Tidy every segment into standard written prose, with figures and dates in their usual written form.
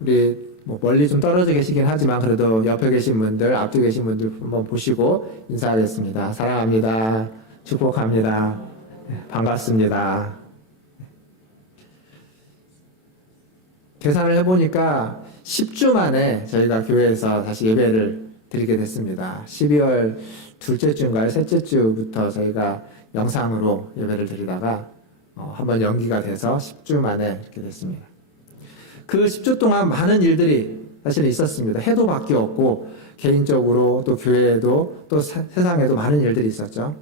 우리 뭐 멀리 좀 떨어져 계시긴 하지만 그래도 옆에 계신 분들, 앞에 계신 분들 한번 보시고 인사하겠습니다. 사랑합니다. 축복합니다. 반갑습니다. 계산을 해보니까 10주 만에 저희가 교회에서 다시 예배를 드리게 됐습니다. 12월 둘째 주인가요? 셋째 주부터 저희가 영상으로 예배를 드리다가 한번 연기가 돼서 10주 만에 이렇게 됐습니다. 그 10주 동안 많은 일들이 사실 있었습니다. 해도 바뀌었고 개인적으로 또 교회에도 또 세상에도 많은 일들이 있었죠.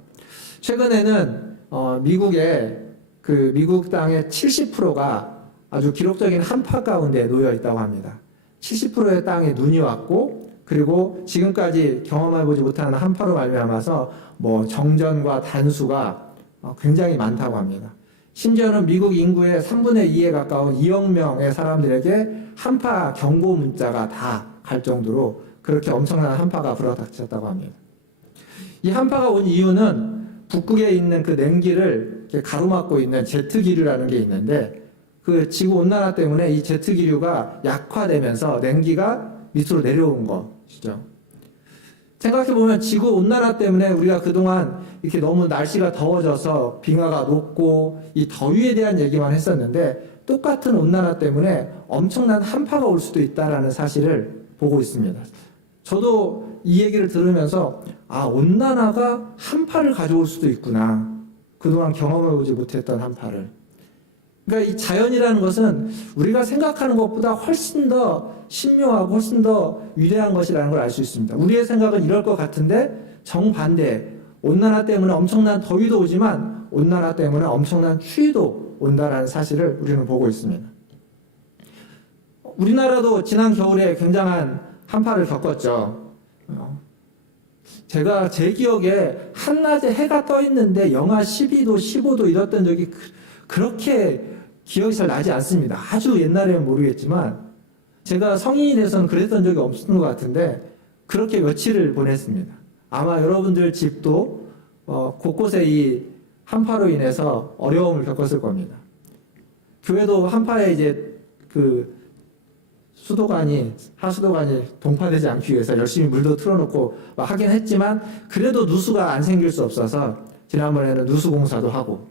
최근에는 미국의 그 미국 땅의 70%가 아주 기록적인 한파 가운데 놓여 있다고 합니다. 70%의 땅에 눈이 왔고 그리고 지금까지 경험해보지 못하는 한파로 말미암아서 뭐 정전과 단수가 굉장히 많다고 합니다. 심지어는 미국 인구의 3분의 2에 가까운 2억 명의 사람들에게 한파 경고 문자가 다 갈 정도로 그렇게 엄청난 한파가 불어닥쳤다고 합니다. 이 한파가 온 이유는 북극에 있는 그 냉기를 이렇게 가로막고 있는 제트기류라는 게 있는데 그 지구온난화 때문에 이 제트기류가 약화되면서 냉기가 밑으로 내려온 것이죠. 생각해보면 지구온난화 때문에 우리가 그동안 이렇게 너무 날씨가 더워져서 빙하가 녹고 이 더위에 대한 얘기만 했었는데 똑같은 온난화 때문에 엄청난 한파가 올 수도 있다는 사실을 보고 있습니다. 저도 이 얘기를 들으면서 온난화가 한파를 가져올 수도 있구나. 그동안 경험해보지 못했던 한파를. 그러니까 이 자연이라는 것은 우리가 생각하는 것보다 훨씬 더 신묘하고 훨씬 더 위대한 것이라는 걸 알 수 있습니다. 우리의 생각은 이럴 것 같은데 정반대, 온난화 때문에 엄청난 더위도 오지만 온난화 때문에 엄청난 추위도 온다는 사실을 우리는 보고 있습니다. 우리나라도 지난 겨울에 굉장한 한파를 겪었죠. 제가 제 기억에 한낮에 해가 떠 있는데 영하 12도, 15도 이랬던 적이 그렇게 기억이 잘 나지 않습니다. 아주 옛날에는 모르겠지만 제가 성인이 돼서는 그랬던 적이 없었던 것 같은데 그렇게 며칠을 보냈습니다. 아마 여러분들 집도 곳곳에 이 한파로 인해서 어려움을 겪었을 겁니다. 교회도 한파에 이제 그 하수도관이 동파되지 않기 위해서 열심히 물도 틀어놓고 하긴 했지만 그래도 누수가 안 생길 수 없어서 지난번에는 누수공사도 하고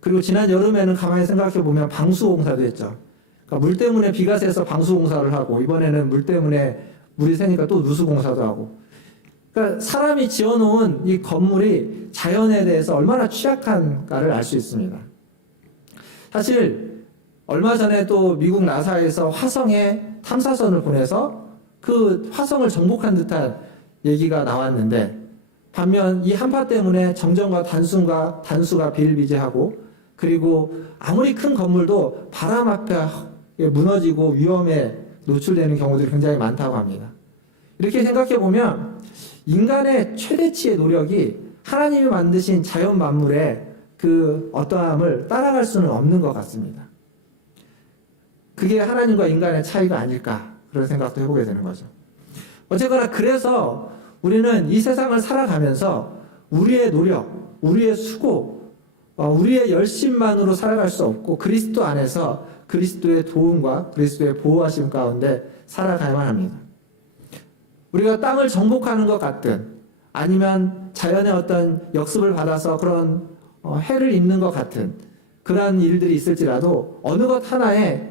그리고 지난 여름에는 가만히 생각해보면 방수공사도 했죠. 그러니까 물 때문에 비가 새서 방수공사를 하고 이번에는 물 때문에 물이 새니까 또 누수공사도 하고 그러니까 사람이 지어놓은 이 건물이 자연에 대해서 얼마나 취약한가를 알 수 있습니다. 사실 얼마 전에 또 미국 나사에서 화성에 탐사선을 보내서 그 화성을 정복한 듯한 얘기가 나왔는데 반면 이 한파 때문에 정전과 단수가 비일비재하고 그리고 아무리 큰 건물도 바람 앞에 무너지고 위험에 노출되는 경우들이 굉장히 많다고 합니다. 이렇게 생각해 보면 인간의 최대치의 노력이 하나님이 만드신 자연 만물의 그 어떠함을 따라갈 수는 없는 것 같습니다. 그게 하나님과 인간의 차이가 아닐까 그런 생각도 해보게 되는 거죠. 어쨌거나 그래서 우리는 이 세상을 살아가면서 우리의 노력, 우리의 수고, 우리의 열심만으로 살아갈 수 없고 그리스도 안에서 그리스도의 도움과 그리스도의 보호하심 가운데 살아가야만 합니다. 우리가 땅을 정복하는 것 같든 아니면 자연의 어떤 역습을 받아서 그런 해를 입는 것 같은 그러한 일들이 있을지라도 어느 것 하나에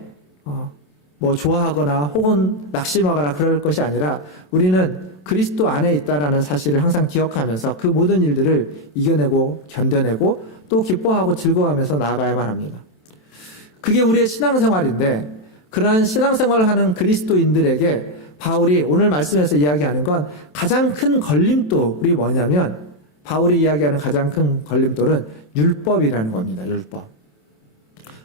뭐 좋아하거나 혹은 낙심하거나 그럴 것이 아니라 우리는 그리스도 안에 있다라는 사실을 항상 기억하면서 그 모든 일들을 이겨내고 견뎌내고 또 기뻐하고 즐거워하면서 나아가야만 합니다. 그게 우리의 신앙생활인데 그러한 신앙생활을 하는 그리스도인들에게 바울이 오늘 말씀에서 이야기하는 건 가장 큰 걸림돌이 뭐냐면 바울이 이야기하는 가장 큰 걸림돌은 율법이라는 겁니다. 율법.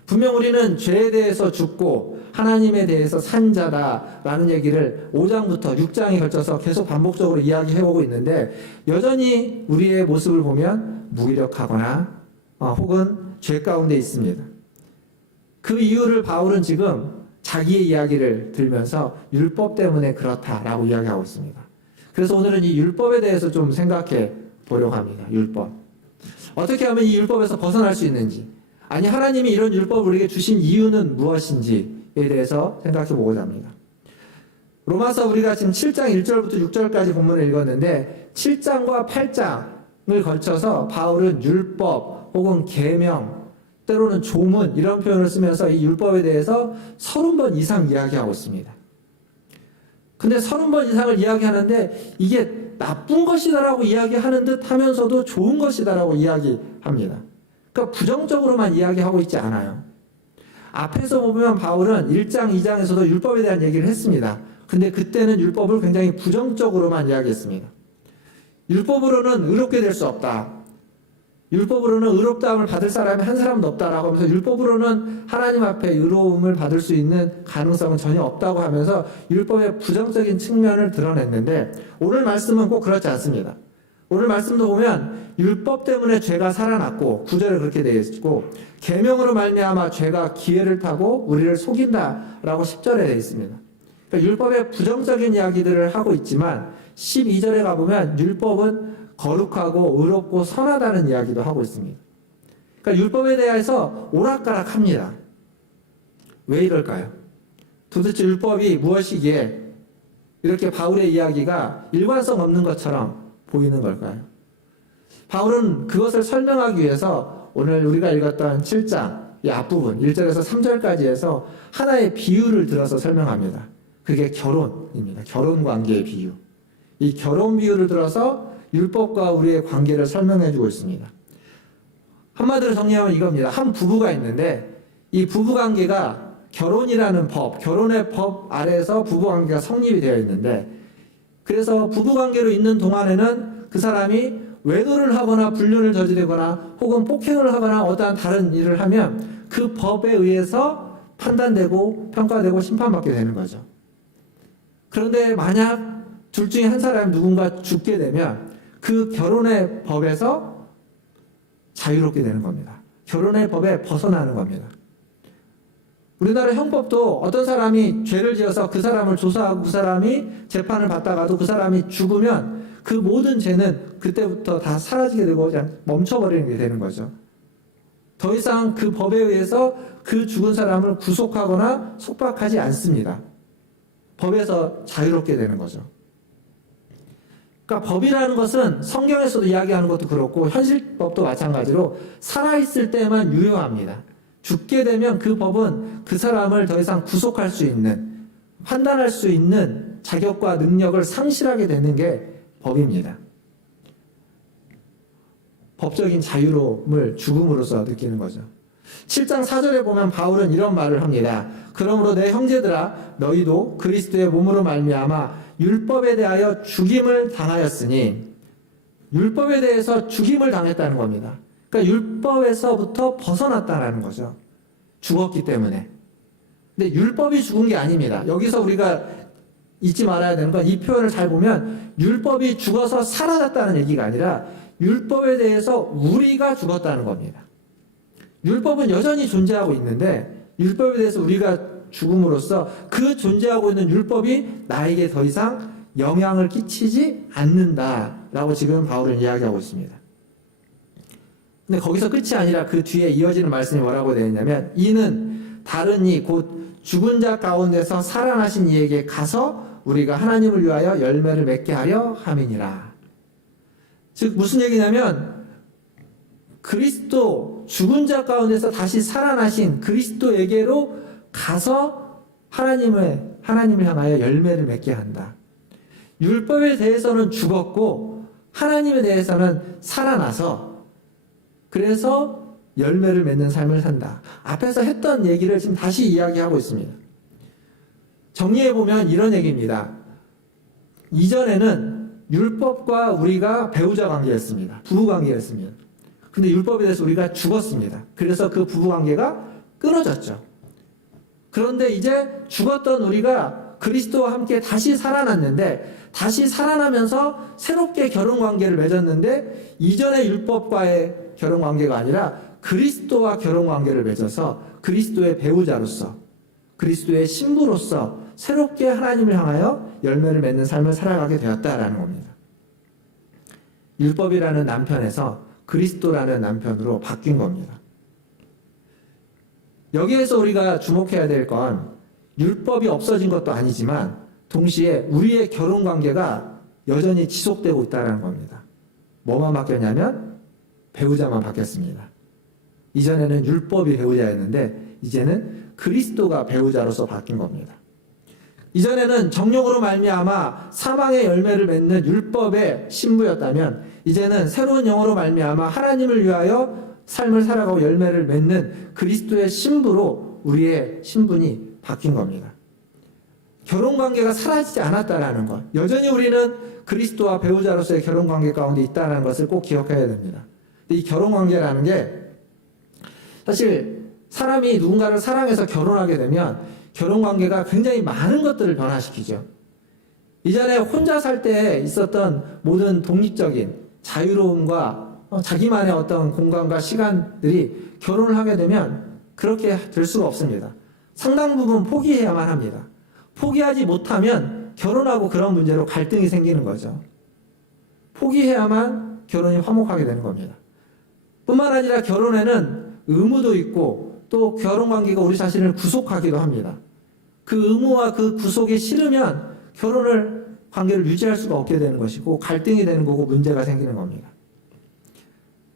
분명 우리는 죄에 대해서 죽고 하나님에 대해서 산 자다라는 얘기를 5장부터 6장에 걸쳐서 계속 반복적으로 이야기해오고 있는데 여전히 우리의 모습을 보면 무기력하거나 혹은 죄 가운데 있습니다. 그 이유를 바울은 지금 자기의 이야기를 들면서 율법 때문에 그렇다라고 이야기하고 있습니다. 그래서 오늘은 이 율법에 대해서 좀 생각해 보려고 합니다. 율법. 어떻게 하면 이 율법에서 벗어날 수 있는지 아니 하나님이 이런 율법을 우리에게 주신 이유는 무엇인지에 대해서 생각해 보고자 합니다. 로마서 우리가 지금 7장 1절부터 6절까지 본문을 읽었는데 7장과 8장을 걸쳐서 바울은 율법 혹은 계명 때로는 조문 이런 표현을 쓰면서 이 율법에 대해서 30번 이상 이야기하고 있습니다. 근데 30번 이상을 이야기하는데 이게 나쁜 것이다라고 이야기하는 듯 하면서도 좋은 것이다라고 이야기합니다. 그러니까 부정적으로만 이야기하고 있지 않아요. 앞에서 보면 바울은 1장, 2장에서도 율법에 대한 얘기를 했습니다. 근데 그때는 율법을 굉장히 부정적으로만 이야기했습니다. 율법으로는 의롭게 될 수 없다. 율법으로는 의롭다함을 받을 사람이 한 사람도 없다라고 하면서 율법으로는 하나님 앞에 의로움을 받을 수 있는 가능성은 전혀 없다고 하면서 율법의 부정적인 측면을 드러냈는데 오늘 말씀은 꼭 그렇지 않습니다. 오늘 말씀도 보면 율법 때문에 죄가 살아났고 9절에 그렇게 되어 있고 계명으로 말미암아 죄가 기회를 타고 우리를 속인다라고 10절에 되어 있습니다. 그러니까 율법의 부정적인 이야기들을 하고 있지만 12절에 가보면 율법은 거룩하고 의롭고 선하다는 이야기도 하고 있습니다. 그러니까 율법에 대해서 오락가락합니다. 왜 이럴까요? 도대체 율법이 무엇이기에 이렇게 바울의 이야기가 일관성 없는 것처럼 보이는 걸까요? 바울은 그것을 설명하기 위해서 오늘 우리가 읽었던 7장 이 앞부분 1절에서 3절까지 해서 하나의 비유를 들어서 설명합니다. 그게 결혼입니다. 결혼 관계의 비유. 이 결혼 비유를 들어서 율법과 우리의 관계를 설명해 주고 있습니다. 한마디로 정리하면 이겁니다. 한 부부가 있는데 이 부부관계가 결혼이라는 법, 결혼의 법 아래에서 부부관계가 성립이 되어 있는데 그래서 부부관계로 있는 동안에는 그 사람이 외도를 하거나 불륜을 저지르거나 혹은 폭행을 하거나 어떠한 다른 일을 하면 그 법에 의해서 판단되고 평가되고 심판받게 되는 거죠. 그런데 만약 둘 중에 한 사람이 누군가 죽게 되면 그 결혼의 법에서 자유롭게 되는 겁니다. 결혼의 법에 벗어나는 겁니다. 우리나라 형법도 어떤 사람이 죄를 지어서 그 사람을 조사하고 그 사람이 재판을 받다가도 그 사람이 죽으면 그 모든 죄는 그때부터 다 사라지게 되고 그냥 멈춰버리는 게 되는 거죠. 더 이상 그 법에 의해서 그 죽은 사람을 구속하거나 속박하지 않습니다. 법에서 자유롭게 되는 거죠. 그러니까 법이라는 것은 성경에서도 이야기하는 것도 그렇고 현실법도 마찬가지로 살아있을 때만 유효합니다. 죽게 되면 그 법은 그 사람을 더 이상 구속할 수 있는, 판단할 수 있는 자격과 능력을 상실하게 되는 게 법입니다. 법적인 자유로움을 죽음으로써 느끼는 거죠. 7장 4절에 보면 바울은 이런 말을 합니다. 그러므로 내 형제들아 너희도 그리스도의 몸으로 말미암아 율법에 대하여 죽임을 당하였으니 율법에 대해서 죽임을 당했다는 겁니다. 그러니까 율법에서부터 벗어났다는 거죠. 죽었기 때문에. 근데 율법이 죽은 게 아닙니다. 여기서 우리가 잊지 말아야 되는 건 이 표현을 잘 보면 율법이 죽어서 사라졌다는 얘기가 아니라 율법에 대해서 우리가 죽었다는 겁니다. 율법은 여전히 존재하고 있는데 율법에 대해서 우리가 죽음으로써 그 존재하고 있는 율법이 나에게 더 이상 영향을 끼치지 않는다라고 지금 바울은 이야기하고 있습니다. 근데 거기서 끝이 아니라 그 뒤에 이어지는 말씀이 뭐라고 되어 있냐면 이는 다른 이 곧 죽은 자 가운데서 살아나신 이에게 가서 우리가 하나님을 위하여 열매를 맺게 하려 함이니라. 즉 무슨 얘기냐면 그리스도 죽은 자 가운데서 다시 살아나신 그리스도에게로 가서 하나님을 향하여 열매를 맺게 한다. 율법에 대해서는 죽었고 하나님에 대해서는 살아나서 그래서 열매를 맺는 삶을 산다. 앞에서 했던 얘기를 지금 다시 이야기하고 있습니다. 정리해보면 이런 얘기입니다. 이전에는 율법과 우리가 배우자 관계였습니다. 부부 관계였습니다. 근데 율법에 대해서 우리가 죽었습니다. 그래서 그 부부 관계가 끊어졌죠. 그런데 이제 죽었던 우리가 그리스도와 함께 다시 살아났는데 다시 살아나면서 새롭게 결혼 관계를 맺었는데 이전의 율법과의 결혼 관계가 아니라 그리스도와 결혼 관계를 맺어서 그리스도의 배우자로서 그리스도의 신부로서 새롭게 하나님을 향하여 열매를 맺는 삶을 살아가게 되었다라는 겁니다. 율법이라는 남편에서 그리스도라는 남편으로 바뀐 겁니다. 여기에서 우리가 주목해야 될 건 율법이 없어진 것도 아니지만 동시에 우리의 결혼 관계가 여전히 지속되고 있다는 겁니다. 뭐만 바뀌었냐면 배우자만 바뀌었습니다. 이전에는 율법이 배우자였는데 이제는 그리스도가 배우자로서 바뀐 겁니다. 이전에는 정욕으로 말미암아 사망의 열매를 맺는 율법의 신부였다면 이제는 새로운 영으로 말미암아 하나님을 위하여 삶을 살아가고 열매를 맺는 그리스도의 신부로 우리의 신분이 바뀐 겁니다. 결혼관계가 사라지지 않았다라는 것, 여전히 우리는 그리스도와 배우자로서의 결혼관계 가운데 있다는 것을 꼭 기억해야 됩니다. 이 결혼관계라는 게 사실 사람이 누군가를 사랑해서 결혼하게 되면 결혼관계가 굉장히 많은 것들을 변화시키죠. 이전에 혼자 살 때 있었던 모든 독립적인 자유로움과 자기만의 어떤 공간과 시간들이 결혼을 하게 되면 그렇게 될 수가 없습니다. 상당 부분 포기해야만 합니다. 포기하지 못하면 결혼하고 그런 문제로 갈등이 생기는 거죠. 포기해야만 결혼이 화목하게 되는 겁니다. 뿐만 아니라 결혼에는 의무도 있고 또 결혼관계가 우리 자신을 구속하기도 합니다. 그 의무와 그 구속이 싫으면 관계를 유지할 수가 없게 되는 것이고 갈등이 되는 거고 문제가 생기는 겁니다.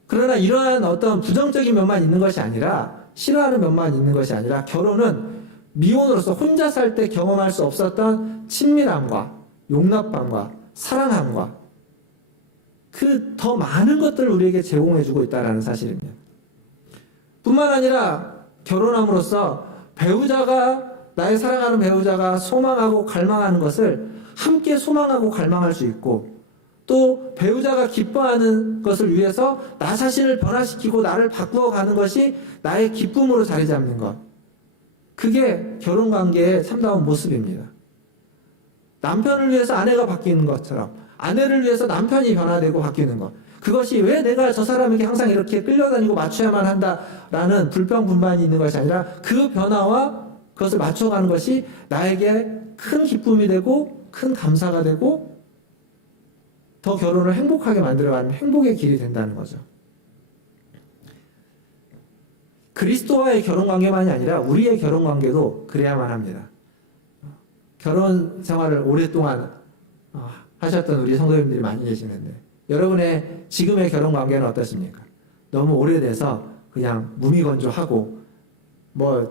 그러나 이러한 어떤 부정적인 면만 있는 것이 아니라 싫어하는 면만 있는 것이 아니라 결혼은 미혼으로서 혼자 살 때 경험할 수 없었던 친밀함과 용납함과 사랑함과 그 더 많은 것들을 우리에게 제공해주고 있다는 사실입니다. 뿐만 아니라 결혼함으로써 나의 사랑하는 배우자가 소망하고 갈망하는 것을 함께 소망하고 갈망할 수 있고 또 배우자가 기뻐하는 것을 위해서 나 자신을 변화시키고 나를 바꾸어 가는 것이 나의 기쁨으로 자리 잡는 것. 그게 결혼관계의 참다운 모습입니다. 남편을 위해서 아내가 바뀌는 것처럼 아내를 위해서 남편이 변화되고 바뀌는 것. 그것이 왜 내가 저 사람에게 항상 이렇게 끌려다니고 맞춰야만 한다라는 불평불만이 있는 것이 아니라 그 변화와 그것을 맞춰가는 것이 나에게 큰 기쁨이 되고 큰 감사가 되고 더 결혼을 행복하게 만들어가는 행복의 길이 된다는 거죠. 그리스도와의 결혼관계만이 아니라 우리의 결혼관계도 그래야만 합니다. 결혼 생활을 오랫동안 하셨던 우리 성도님들이 많이 계시는데 여러분의 지금의 결혼관계는 어떻습니까? 너무 오래돼서 그냥 무미건조하고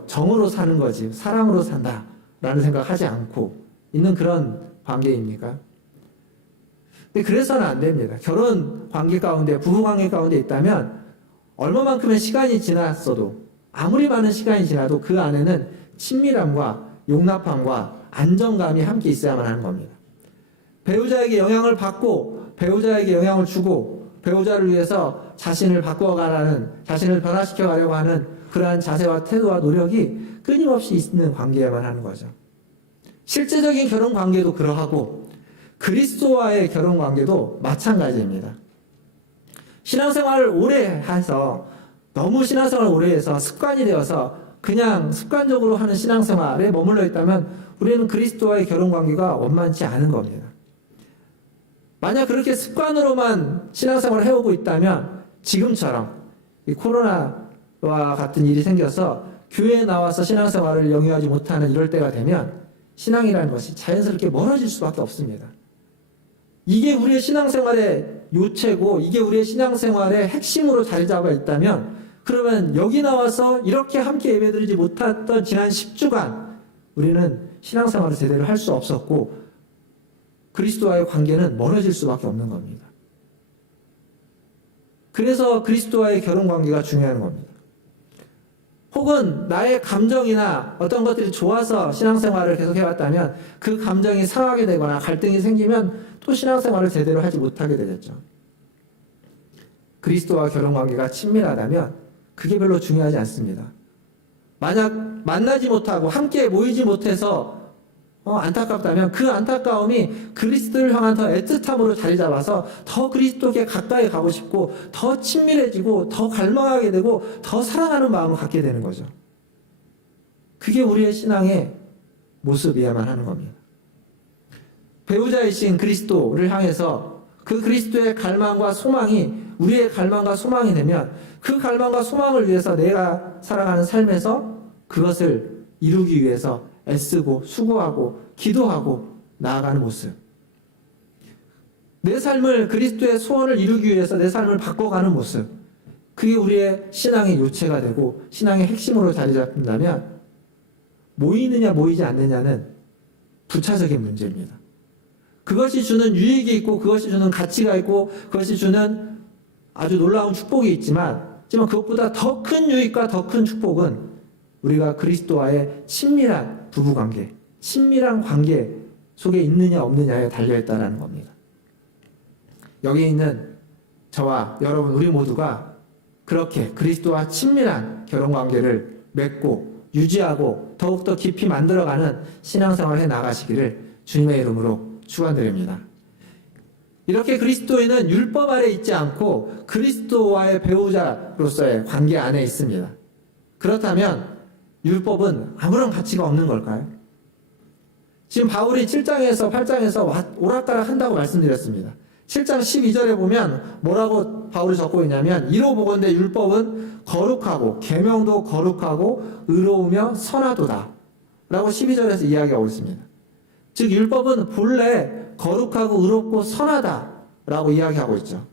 정으로 사는 거지 사랑으로 산다라는 생각하지 않고 있는 그런 관계입니까? 근데 그래서는 안 됩니다. 결혼 관계 가운데 부부 관계 가운데 있다면 얼마만큼의 시간이 지났어도 아무리 많은 시간이 지나도 그 안에는 친밀함과 용납함과 안정감이 함께 있어야만 하는 겁니다. 배우자에게 영향을 받고 배우자에게 영향을 주고 배우자를 위해서 자신을 바꾸어가라는 자신을 변화시켜 가려고 하는 그러한 자세와 태도와 노력이 끊임없이 있는 관계야만 하는 거죠. 실제적인 결혼 관계도 그러하고 그리스도와의 결혼 관계도 마찬가지입니다. 신앙생활을 오래 해서 너무 신앙생활을 오래 해서 습관이 되어서 그냥 습관적으로 하는 신앙생활에 머물러 있다면 우리는 그리스도와의 결혼 관계가 원만치 않은 겁니다. 만약 그렇게 습관으로만 신앙생활을 해오고 있다면 지금처럼 이 코로나와 같은 일이 생겨서 교회에 나와서 신앙생활을 영위하지 못하는 이럴 때가 되면 신앙이라는 것이 자연스럽게 멀어질 수밖에 없습니다. 이게 우리의 신앙생활의 요체고 이게 우리의 신앙생활의 핵심으로 자리 잡아 있다면 그러면 여기 나와서 이렇게 함께 예배드리지 못했던 지난 10주간 우리는 신앙생활을 제대로 할 수 없었고 그리스도와의 관계는 멀어질 수밖에 없는 겁니다. 그래서 그리스도와의 결혼 관계가 중요한 겁니다. 혹은 나의 감정이나 어떤 것들이 좋아서 신앙생활을 계속 해왔다면 그 감정이 상하게 되거나 갈등이 생기면 또 신앙생활을 제대로 하지 못하게 되겠죠. 그리스도와 결혼관계가 친밀하다면 그게 별로 중요하지 않습니다. 만약 만나지 못하고 함께 모이지 못해서 안타깝다면 그 안타까움이 그리스도를 향한 더 애틋함으로 자리 잡아서 더 그리스도께 가까이 가고 싶고 더 친밀해지고 더 갈망하게 되고 더 사랑하는 마음을 갖게 되는 거죠. 그게 우리의 신앙의 모습이야만 하는 겁니다. 배우자이신 그리스도를 향해서 그 그리스도의 갈망과 소망이 우리의 갈망과 소망이 되면 그 갈망과 소망을 위해서 내가 살아가는 삶에서 그것을 이루기 위해서 애쓰고 수고하고 기도하고 나아가는 모습. 내 삶을 그리스도의 소원을 이루기 위해서 내 삶을 바꿔가는 모습. 그게 우리의 신앙의 요체가 되고 신앙의 핵심으로 자리 잡는다면 모이느냐 모이지 않느냐는 부차적인 문제입니다. 그것이 주는 유익이 있고 그것이 주는 가치가 있고 그것이 주는 아주 놀라운 축복이 있지만 그것보다 더 큰 유익과 더 큰 축복은 우리가 그리스도와의 친밀한 부부관계, 친밀한 관계 속에 있느냐 없느냐에 달려있다는 겁니다. 여기 있는 저와 여러분 우리 모두가 그렇게 그리스도와 친밀한 결혼관계를 맺고 유지하고 더욱더 깊이 만들어가는 신앙생활을 해나가시기를 주님의 이름으로 축원드립니다. 이렇게 그리스도인은 율법 아래 있지 않고 그리스도와의 배우자로서의 관계 안에 있습니다. 그렇다면 율법은 아무런 가치가 없는 걸까요? 지금 바울이 7장에서 8장에서 오락가락 한다고 말씀드렸습니다. 7장 12절에 보면 뭐라고 바울이 적고 있냐면 이로 보건대 율법은 거룩하고 계명도 거룩하고 의로우며 선하도다 라고 12절에서 이야기하고 있습니다. 즉 율법은 본래 거룩하고 의롭고 선하다라고 이야기하고 있죠.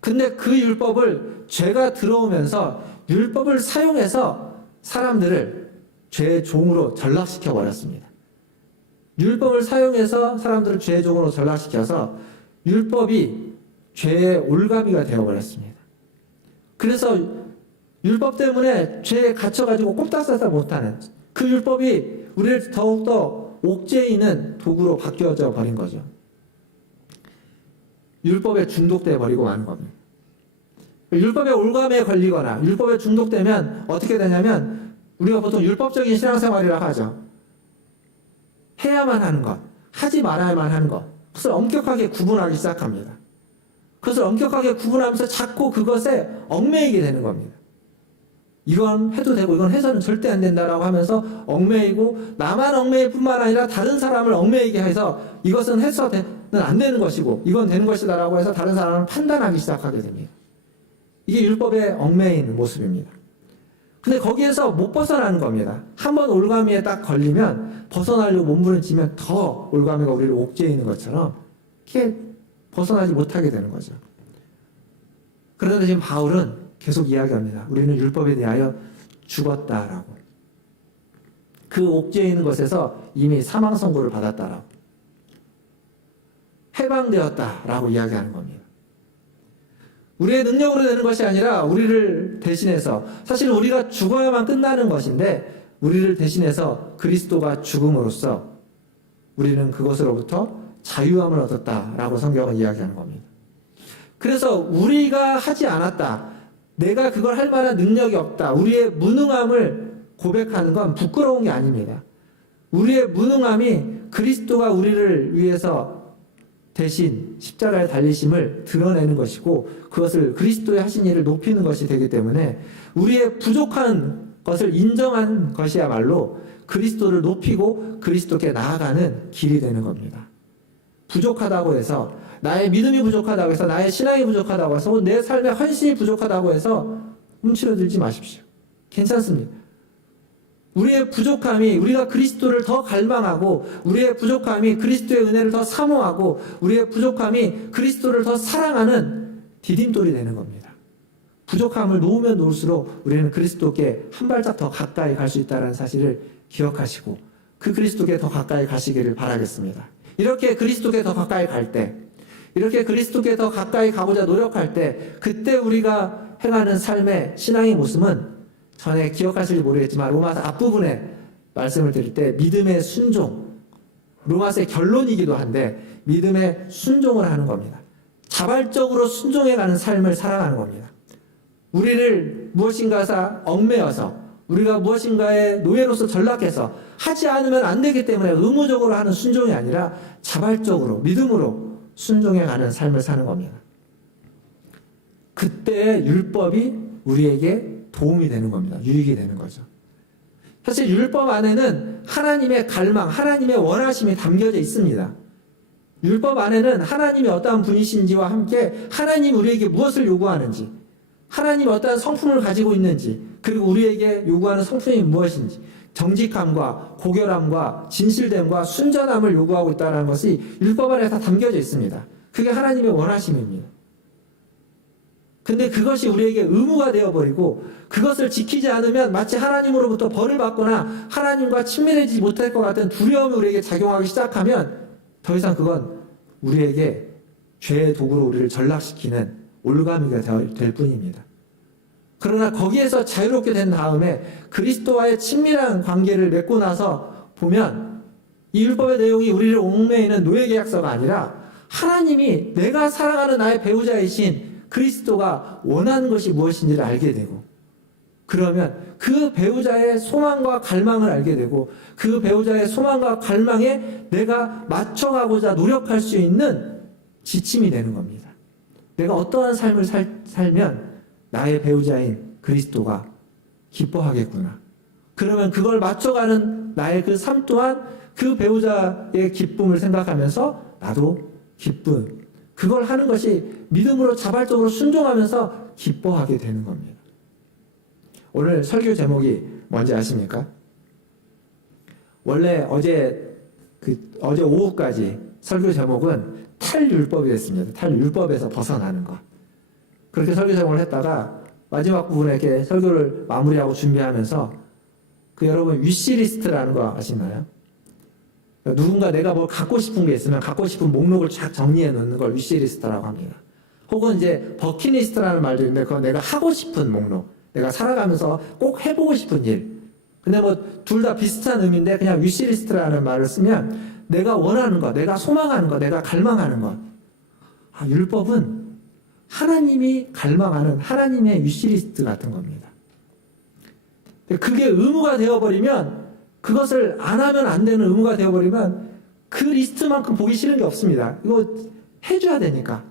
근데 그 율법을 죄가 들어오면서 율법을 사용해서 사람들을 죄의 종으로 전락시켜 버렸습니다. 율법을 사용해서 사람들을 죄의 종으로 전락시켜서 율법이 죄의 올가미가 되어버렸습니다. 그래서 율법 때문에 죄에 갇혀가지고 꼼짝달싹 못하는 그 율법이 우리를 더욱더 옥죄에 있는 도구로 바뀌어져 버린 거죠. 율법에 중독돼 버리고 마는 겁니다. 율법의 올감에 걸리거나 율법에 중독되면 어떻게 되냐면 우리가 보통 율법적인 신앙생활이라고 하죠. 해야만 하는 것, 하지 말아야만 하는 것, 그것을 엄격하게 구분하기 시작합니다. 그것을 엄격하게 구분하면서 자꾸 그것에 얽매이게 되는 겁니다. 이건 해도 되고 이건 해서는 절대 안 된다라고 하면서 얽매이고 나만 얽매일 뿐만 아니라 다른 사람을 얽매이게 해서 이것은 해서는 안 되는 것이고 이건 되는 것이다라고 해서 다른 사람을 판단하기 시작하게 됩니다. 이게 율법의 얽매이는 모습입니다. 근데 거기에서 못 벗어나는 겁니다. 한번 올가미에 딱 걸리면 벗어나려고 몸부림치면 더 올가미가 우리를 옥죄해 있는 것처럼 이렇게 벗어나지 못하게 되는 거죠. 그런데 지금 바울은 계속 이야기합니다. 우리는 율법에 대하여 죽었다라고. 그 옥죄에 있는 것에서 이미 사망 선고를 받았다라고. 해방되었다라고 이야기하는 겁니다. 우리의 능력으로 되는 것이 아니라 우리를 대신해서 사실 우리가 죽어야만 끝나는 것인데 우리를 대신해서 그리스도가 죽음으로써 우리는 그것으로부터 자유함을 얻었다라고 성경은 이야기하는 겁니다. 그래서 우리가 하지 않았다. 내가 그걸 할 만한 능력이 없다. 우리의 무능함을 고백하는 건 부끄러운 게 아닙니다. 우리의 무능함이 그리스도가 우리를 위해서 대신 십자가에 달리심을 드러내는 것이고 그것을 그리스도의 하신 일을 높이는 것이 되기 때문에 우리의 부족한 것을 인정한 것이야말로 그리스도를 높이고 그리스도께 나아가는 길이 되는 겁니다. 부족하다고 해서 나의 믿음이 부족하다고 해서 나의 신앙이 부족하다고 해서 내 삶의 헌신이 부족하다고 해서 움츠러들지 마십시오. 괜찮습니다. 우리의 부족함이 우리가 그리스도를 더 갈망하고 우리의 부족함이 그리스도의 은혜를 더 사모하고 우리의 부족함이 그리스도를 더 사랑하는 디딤돌이 되는 겁니다. 부족함을 놓으면 놓을수록 우리는 그리스도께 한 발짝 더 가까이 갈 수 있다는 사실을 기억하시고 그 그리스도께 더 가까이 가시기를 바라겠습니다. 이렇게 그리스도께 더 가까이 갈 때 이렇게 그리스도께 더 가까이 가고자 노력할 때 그때 우리가 행하는 삶의 신앙의 모습은 전에 기억하실지 모르겠지만 로마서 앞부분에 말씀을 드릴 때 믿음의 순종, 로마서의 결론이기도 한데 믿음의 순종을 하는 겁니다. 자발적으로 순종해가는 삶을 살아가는 겁니다. 우리를 무엇인가에서 얽매여서 우리가 무엇인가의 노예로서 전락해서 하지 않으면 안 되기 때문에 의무적으로 하는 순종이 아니라 자발적으로 믿음으로 순종해가는 삶을 사는 겁니다. 그때 율법이 우리에게 도움이 되는 겁니다. 유익이 되는 거죠. 사실 율법 안에는 하나님의 갈망, 하나님의 원하심이 담겨져 있습니다. 율법 안에는 하나님이 어떠한 분이신지와 함께 하나님이 우리에게 무엇을 요구하는지, 하나님이 어떠한 성품을 가지고 있는지, 그리고 우리에게 요구하는 성품이 무엇인지, 정직함과 고결함과 진실됨과 순전함을 요구하고 있다는 것이 율법 안에 다 담겨져 있습니다. 그게 하나님의 원하심입니다. 근데 그것이 우리에게 의무가 되어버리고 그것을 지키지 않으면 마치 하나님으로부터 벌을 받거나 하나님과 친밀해지지 못할 것 같은 두려움이 우리에게 작용하기 시작하면 더 이상 그건 우리에게 죄의 도구로 우리를 전락시키는 올가미가 될 뿐입니다. 그러나 거기에서 자유롭게 된 다음에 그리스도와의 친밀한 관계를 맺고 나서 보면 이 율법의 내용이 우리를 얽매이는 노예계약서가 아니라 하나님이 내가 사랑하는 나의 배우자이신 그리스도가 원하는 것이 무엇인지를 알게 되고 그러면 그 배우자의 소망과 갈망을 알게 되고 그 배우자의 소망과 갈망에 내가 맞춰가고자 노력할 수 있는 지침이 되는 겁니다. 내가 어떠한 삶을 살면 나의 배우자인 그리스도가 기뻐하겠구나. 그러면 그걸 맞춰가는 나의 그 삶 또한 그 배우자의 기쁨을 생각하면서 나도 기쁨. 그걸 하는 것이 믿음으로 자발적으로 순종하면서 기뻐하게 되는 겁니다. 오늘 설교 제목이 뭔지 아십니까? 원래 어제 오후까지 설교 제목은 탈율법이 됐습니다. 탈율법에서 벗어나는 것. 그렇게 설교 제목을 했다가 마지막 부분에 이렇게 설교를 마무리하고 준비하면서 여러분 위시리스트라는 거 아시나요? 누군가 내가 뭘 갖고 싶은 게 있으면 갖고 싶은 목록을 쫙 정리해 놓는 걸 위시리스트라고 합니다. 혹은 이제 버킷리스트라는 말도 있는데 그건 내가 하고 싶은 목록, 내가 살아가면서 꼭 해보고 싶은 일. 근데 뭐 둘 다 비슷한 의미인데 그냥 위시리스트라는 말을 쓰면 내가 원하는 것, 내가 소망하는 것, 내가 갈망하는 것. 율법은 하나님이 갈망하는 하나님의 위시리스트 같은 겁니다. 그게 의무가 되어버리면 그것을 안 하면 안 되는 의무가 되어버리면 그 리스트만큼 보기 싫은 게 없습니다. 이거 해줘야 되니까.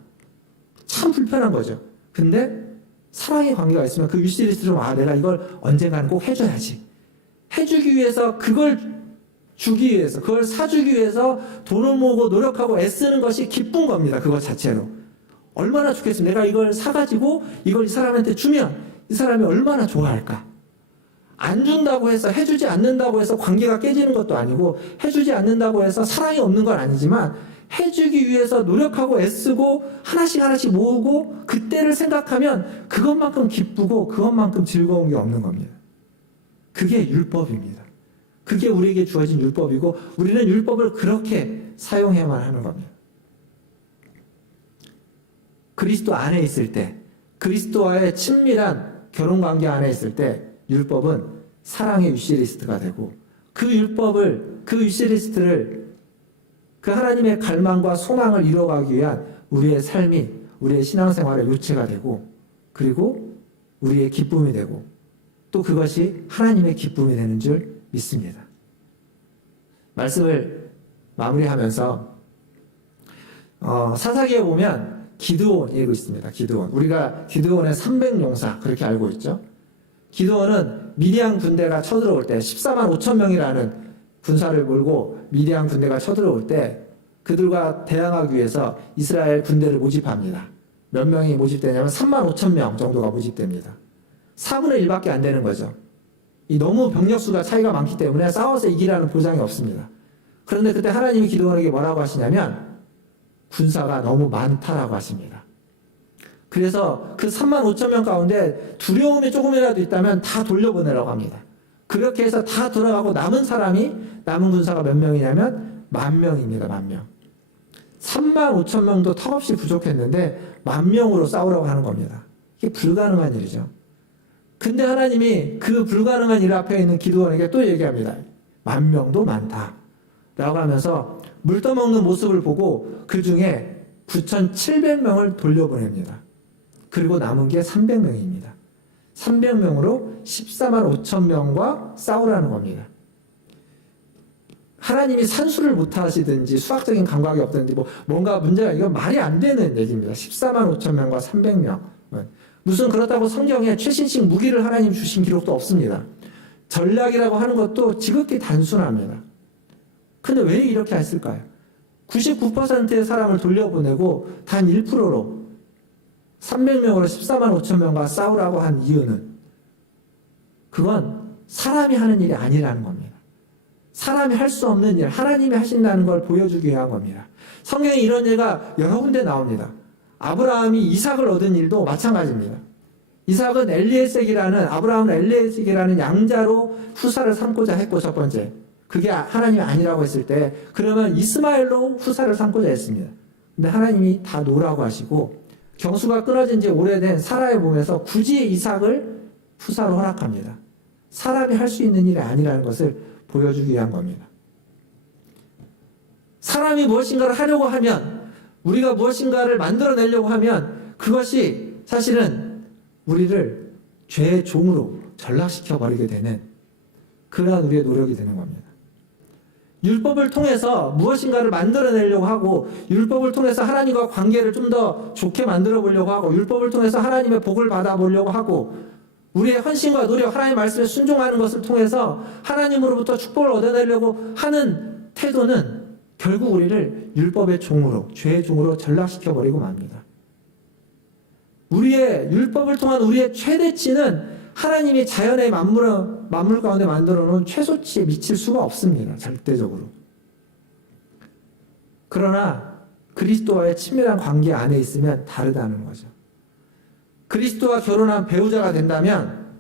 참 불편한 거죠. 근데 사랑의 관계가 있으면 그 위시리스트로 내가 이걸 언젠가는 꼭 해줘야지. 해주기 위해서 그걸 주기 위해서 그걸 사주기 위해서 돈을 모으고 노력하고 애쓰는 것이 기쁜 겁니다. 그것 자체로. 얼마나 좋겠습니까? 내가 이걸 사가지고 이걸 이 사람한테 주면 이 사람이 얼마나 좋아할까? 안 준다고 해서 해주지 않는다고 해서 관계가 깨지는 것도 아니고 해주지 않는다고 해서 사랑이 없는 건 아니지만 해주기 위해서 노력하고 애쓰고 하나씩 모으고 그때를 생각하면 그것만큼 기쁘고 그것만큼 즐거운 게 없는 겁니다. 그게 율법입니다. 그게 우리에게 주어진 율법이고 우리는 율법을 그렇게 사용해야만 하는 겁니다. 그리스도 안에 있을 때 그리스도와의 친밀한 결혼관계 안에 있을 때 율법은 사랑의 위시리스트가 되고 그 율법을 그 위시리스트를 그 하나님의 갈망과 소망을 이루어가기 위한 우리의 삶이 우리의 신앙생활의 요체가 되고 그리고 우리의 기쁨이 되고 또 그것이 하나님의 기쁨이 되는 줄 믿습니다. 말씀을 마무리하면서 사사기에 보면 기드온이고 있습니다. 기드온. 우리가 기드온의 300용사 그렇게 알고 있죠. 기드온은 미디안 군대가 쳐들어올 때 14만 5천 명이라는 군사를 몰고 미디안 군대가 쳐들어올 때 그들과 대항하기 위해서 이스라엘 군대를 모집합니다. 몇 명이 모집되냐면 3만 5천 명 정도가 모집됩니다. 4분의 1밖에 안 되는 거죠. 너무 병력수가 차이가 많기 때문에 싸워서 이기라는 보장이 없습니다. 그런데 그때 하나님이 기드온에게 뭐라고 하시냐면 군사가 너무 많다라고 하십니다. 그래서 그 3만 5천 명 가운데 두려움이 조금이라도 있다면 다 돌려보내라고 합니다. 그렇게 해서 다 돌아가고 남은 군사가 몇 명이냐면 10,000명입니다. 10,000명. 3만 5천 명도 턱없이 부족했는데 10,000명으로 싸우라고 하는 겁니다. 이게 불가능한 일이죠. 근데 하나님이 그 불가능한 일 앞에 있는 기드온에게 또 얘기합니다. 10,000명도 많다. 라고 하면서 물 떠먹는 모습을 보고 그 중에 9,700명을 돌려보냅니다. 그리고 남은 게 300명입니다. 300명으로 14만 5천 명과 싸우라는 겁니다. 하나님이 산수를 못하시든지 수학적인 감각이 없든지 뭔가 문제가 이건 말이 안 되는 얘기입니다. 14만 5천 명과 300명. 무슨 그렇다고 성경에 최신식 무기를 하나님 주신 기록도 없습니다. 전략이라고 하는 것도 지극히 단순합니다. 근데 왜 이렇게 했을까요? 99%의 사람을 돌려보내고 단 1%로 300명으로 14만 5천 명과 싸우라고 한 이유는 그건 사람이 하는 일이 아니라는 겁니다. 사람이 할 수 없는 일, 하나님이 하신다는 걸 보여주기 위한 겁니다. 성경에 이런 예가 여러 군데 나옵니다. 아브라함이 이삭을 얻은 일도 마찬가지입니다. 이삭은 아브라함은 엘리에섹이라는 양자로 후사를 삼고자 했고, 첫 번째. 그게 하나님이 아니라고 했을 때, 그러면 이스마엘로 후사를 삼고자 했습니다. 근데 하나님이 다 놓으라고 하시고, 경수가 끊어진 지 오래된 사라의 몸에서 굳이 이삭을 후사로 허락합니다. 사람이 할 수 있는 일이 아니라는 것을 보여주기 위한 겁니다. 사람이 무엇인가를 하려고 하면, 우리가 무엇인가를 만들어내려고 하면 그것이 사실은 우리를 죄의 종으로 전락시켜 버리게 되는 그러한 우리의 노력이 되는 겁니다. 율법을 통해서 무엇인가를 만들어내려고 하고, 율법을 통해서 하나님과 관계를 좀 더 좋게 만들어 보려고 하고, 율법을 통해서 하나님의 복을 받아보려고 하고, 우리의 헌신과 노력, 하나님의 말씀에 순종하는 것을 통해서 하나님으로부터 축복을 얻어내려고 하는 태도는 결국 우리를 율법의 종으로, 죄의 종으로 전락시켜버리고 맙니다. 우리의 율법을 통한 우리의 최대치는 하나님이 자연의 만물 가운데 만들어 놓은 최소치에 미칠 수가 없습니다. 절대적으로. 그러나 그리스도와의 친밀한 관계 안에 있으면 다르다는 거죠. 그리스도와 결혼한 배우자가 된다면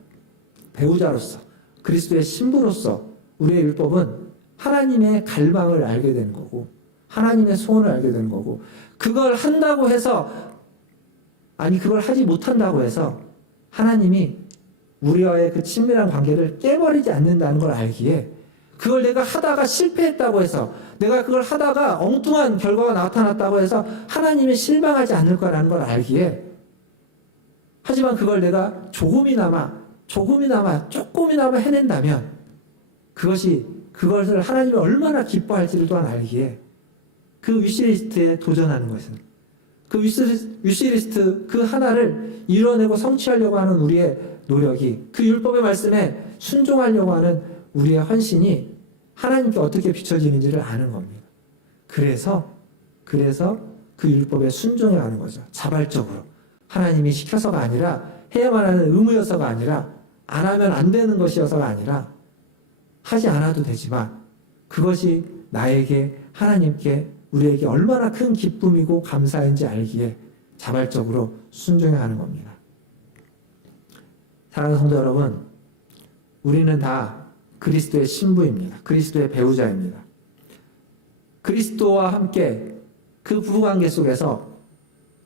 배우자로서, 그리스도의 신부로서 우리의 율법은 하나님의 갈망을 알게 되는 거고, 하나님의 소원을 알게 되는 거고, 그걸 한다고 해서, 그걸 하지 못한다고 해서 하나님이 우리와의 그 친밀한 관계를 깨버리지 않는다는 걸 알기에, 그걸 내가 하다가 실패했다고 해서, 내가 그걸 하다가 엉뚱한 결과가 나타났다고 해서 하나님이 실망하지 않을 거라는 걸 알기에, 하지만 그걸 내가 조금이나마 해낸다면 그것을 하나님이 얼마나 기뻐할지를 또한 알기에 그 위시리스트에 도전하는 것은, 그 위시리스트 그 하나를 이뤄내고 성취하려고 하는 우리의 노력이, 그 율법의 말씀에 순종하려고 하는 우리의 헌신이 하나님께 어떻게 비춰지는지를 아는 겁니다. 그래서 그 율법에 순종해 가는 거죠. 자발적으로. 하나님이 시켜서가 아니라, 해야만 하는 의무여서가 아니라, 안 하면 안 되는 것이어서가 아니라, 하지 않아도 되지만 그것이 나에게, 하나님께, 우리에게 얼마나 큰 기쁨이고 감사인지 알기에 자발적으로 순종해 가는 겁니다. 사랑하는 성도 여러분, 우리는 다 그리스도의 신부입니다. 그리스도의 배우자입니다. 그리스도와 함께 그 부부관계 속에서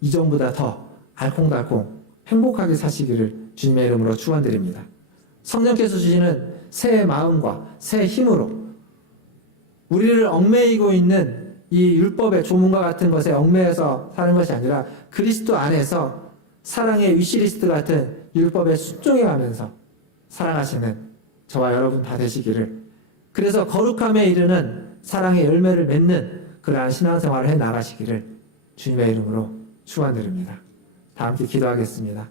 이전보다 더 알콩달콩 행복하게 사시기를 주님의 이름으로 축원드립니다. 성령께서 주시는 새 마음과 새 힘으로 우리를 얽매이고 있는 이 율법의 조문과 같은 것에 얽매여서 사는 것이 아니라, 그리스도 안에서 사랑의 위시리스트 같은 율법에 순종해 가면서 살아가시는 저와 여러분 다 되시기를, 그래서 거룩함에 이르는 사랑의 열매를 맺는 그러한 신앙생활을 해 나가시기를 주님의 이름으로 축원드립니다. 다 함께 기도하겠습니다.